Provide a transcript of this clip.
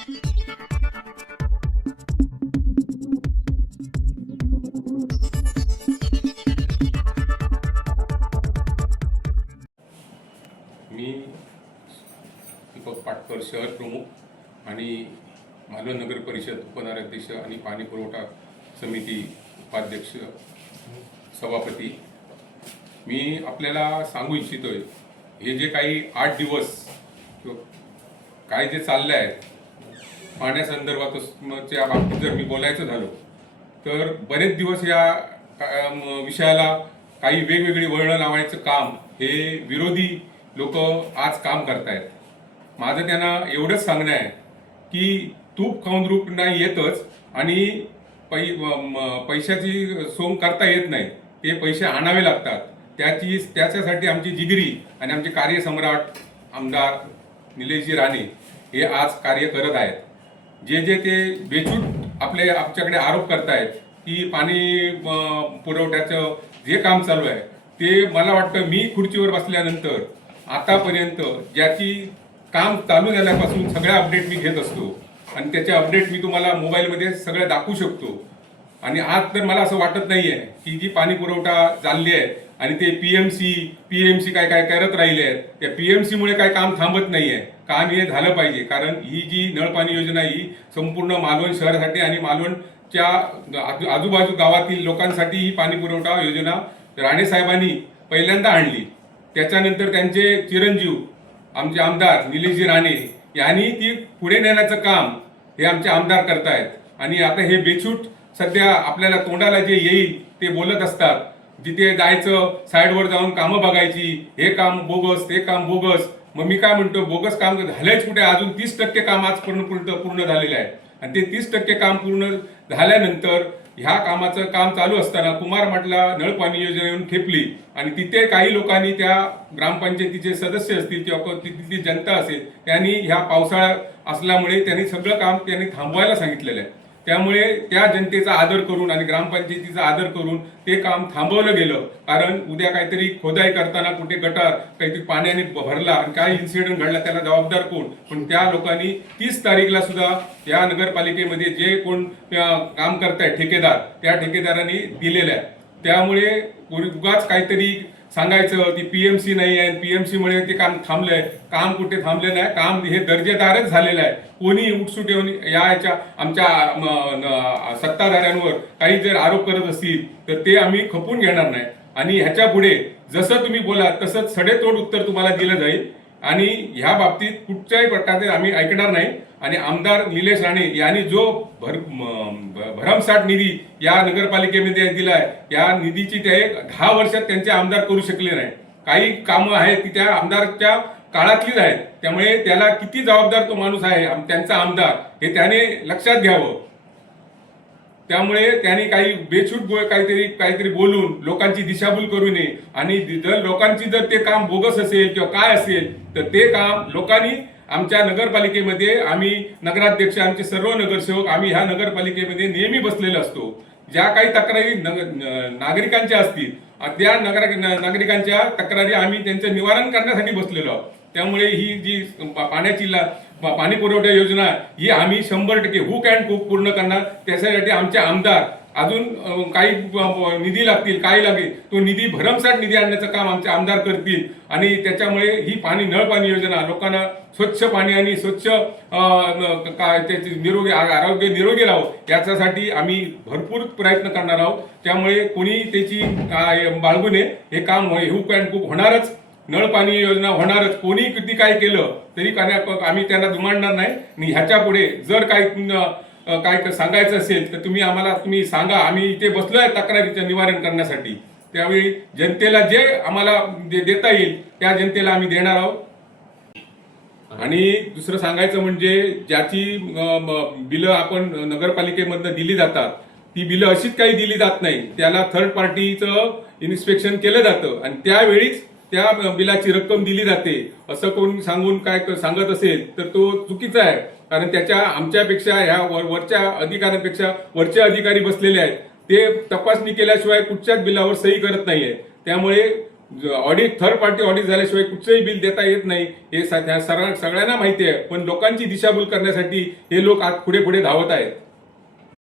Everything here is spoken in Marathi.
मी दीपक पाटकर, शहर प्रमुख आणि मालवण नगर परिषद उपनगराध्यक्ष आणि पाणी पुरवठा समिती उपाध्यक्ष सभापती। मी आपल्याला सांगू इच्छितोय, हे जे काही 8 दिवस काय जे चालले आहेत पाण्यासंदर्भातच्या बाबतीत जर मी बोलायचं झालो तर बरेच दिवस या विषयाला काही वेगवेगळी वळणं लावायचं काम हे विरोधी लोक आज काम करतायत। माझं त्यांना एवढंच सांगणं आहे की तूप खाऊन रूप नाही येतच आणि पैशाची सोंग करता येत नाही, ते पैसे आणावे लागतात। त्याच्यासाठी आमची जिगरी आणि आमचे कार्यसम्राट आमदार निलेशजी राणे हे आज कार्य करत आहेत। जे ते बेछूट आमच्याकडे आरोप करतायत की पाणी पुरवठ्याचं जे काम चालू आहे ते मला वाटतं मी खुर्चीवर बसल्यानंतर आतापर्यंत ज्याची काम चालू झाल्यापासून सगळ्या अपडेट मी घेत असतो आणि त्याचे अपडेट मी तुम्हाला मोबाईलमध्ये सगळं दाखवू शकतो। आणि आज तर मला असं वाटत नाहीये की जी पाणी पुरवठा चालली आहे आणि ते पीएमसी काय करत राहिले आहेत, त्या पीएमसी मुळे काय काम थांबत नाहीये। काम हे झालं पाहिजे, कारण ही जी नळ पाणी योजना ही संपूर्ण मालवण शहरासाठी आणि मालवणच्या आजूबाजू गावातील लोकांसाठी ही पाणी पुरवठा योजना राणे साहेबांनी पहिल्यांदा आणली। त्याच्यानंतर त्यांचे चिरंजीव आमचे आमदार निलेशजी राणे यांनी ती पुढे नेण्याचं काम हे आमचे आमदार करतायत। आणि आता हे बेछूट सध्या आपल्याला तोंडाला जे येईल ते बोलत असतात। जिथे जायचं साईडवर जाऊन कामं बघायची, हे काम बोगस ते काम बोगस। मग मी काय म्हणतो, बोगस काम झालंच कुठे? अजून 30% काम आज पूर्ण झालेलं आहे आणि ते 30% काम पूर्ण झाल्यानंतर ह्या कामाचं काम चालू असताना कुमार म्हटला नळ पाणी योजना येऊन ठेपली आणि तिथे काही लोकांनी, त्या ग्रामपंचायतीचे सदस्य असतील किंवा तिथली जनता असेल, त्यांनी ह्या पावसाळा असल्यामुळे त्यांनी सगळं काम त्यांनी थांबवायला सांगितलेलं आहे। त्यामुळे त्या जनतेचा आदर करून आणि ग्रामपंचायतीचा आदर करून ते काम थांबवलं गेलं। कारण उद्या काहीतरी खोदाई करताना कुठे गटार काहीतरी पाण्याने भरला आणि काही इन्सिडेंट घडला, त्याला जबाबदार कोण? पण त्या लोकांनी 30 तारीखला सुद्धा या नगरपालिकेमध्ये जे कोण काम करतायत ठेकेदार, त्या ठेकेदारांनी दिलेलं आहे। त्यामुळे उगाच काहीतरी सांगायचं ती पीएमसी नाही आहे, पीएमसी मुळे ते काम थांबलंय, काम कुठे थांबले नाही, काम हे दर्जेदारच झालेलं आहे। कोणी उठसूट येऊन याच्या आमच्या सत्ताधाऱ्यांवर काही जर आरोप करत असतील तर ते आम्ही खपून घेणार नाही आणि ह्याच्या पुढे जसं तुम्ही बोला तसंच सडेतोड उत्तर तुम्हाला दिलं जाईल आणि ह्या बाबतीत कुठच्याही प्रकारे आम्ही ऐकणार नाही। आणि आमदार निलेश राणे यांनी जो भरमसाठ निधी या नगरपालिकेमध्ये दिलाय, या निधीची ते 10 वर्षात त्यांचे आमदार करू शकले नाही। काही कामं आहेत ती त्या आमदारच्या काळातलीच आहेत, त्यामुळे त्याला किती जबाबदार तो माणूस आहे त्यांचा आमदार हे त्याने लक्षात घ्यावं। त्यामुळे त्यांनी काही बेछूट काहीतरी बोलून लोकांची दिशाभूल करू नये आणि जर लोकांची जर ते काम बोगस असेल किंवा काय असेल तर ते काम लोकांनी आमच्या नगरपालिकेमध्ये, आम्ही नगराध्यक्ष, आमचे सर्व नगरसेवक, आम्ही ह्या नगरपालिकेमध्ये नेहमी बसलेलो असतो। ज्या काही तक्रारी नागरिकांच्या असतील त्या नागरिकांच्या तक्रारी आम्ही त्यांचं निवारण करण्यासाठी बसलेलो आहोत। त्यामुळे ही जी पाणी पुरवठा योजना ही आम्ही 100% हुक अँड कुक पूर्ण करणार। त्यासाठी आमचे आमदार अजून काही निधी लागतील, काय लागेल तो निधी, भरमसाठ निधी आणण्याचं काम आमचे आमदार करतील आणि त्याच्यामुळे ही नळ पाणी योजना लोकांना स्वच्छ पाणी आणि स्वच्छ निरोगी आरोग्य निरोगी राहावं याच्यासाठी आम्ही भरपूर प्रयत्न करणार आहोत। त्यामुळे कोणी त्याची बाळगू नये, हे काम हुक अँड कुक होणारच, नळ पाणी योजना होणारच। कोणी किती काय केलं तरी आम्ही त्यांना दुमाडणार नाही आणि ह्याच्या पुढे जर काय सांगायचं असेल तर तुम्ही सांगा। आम्ही इथे बसलोय तक्रारीचं निवारण करण्यासाठी, त्यावेळी जनतेला जे आम्हाला देता येईल त्या जनतेला आम्ही देणार आहोत। आणि दुसरं सांगायचं म्हणजे ज्याची बिलं आपण नगरपालिकेमधनं दिली जातात ती बिलं अशीच काही दिली जात नाही, त्याला थर्ड पार्टीचं इन्स्पेक्शन केलं जातं आणि त्यावेळीच त्या बिलाची रक्कम दिली जाते। असं कोण सांगत असेल तर तो चुकीचा आहे, कारण आमच्यापेक्षा ह्या वरच्या अधिकाऱ्यांपेक्षा वरचे अधिकारी बसलेले आहेत, ते तपासणी केल्याशिवाय कुठच्याच बिलावर सही करत नाहीये। त्यामुळे ऑडिट थर्ड पार्टी ऑडिट झाल्याशिवाय कुठचंही बिल देता येत नाही हे सगळ्यांना माहिती आहे. पण लोकांची दिशाभूल करण्यासाठी हे लोक आज पुढे पुढे धावत आहेत.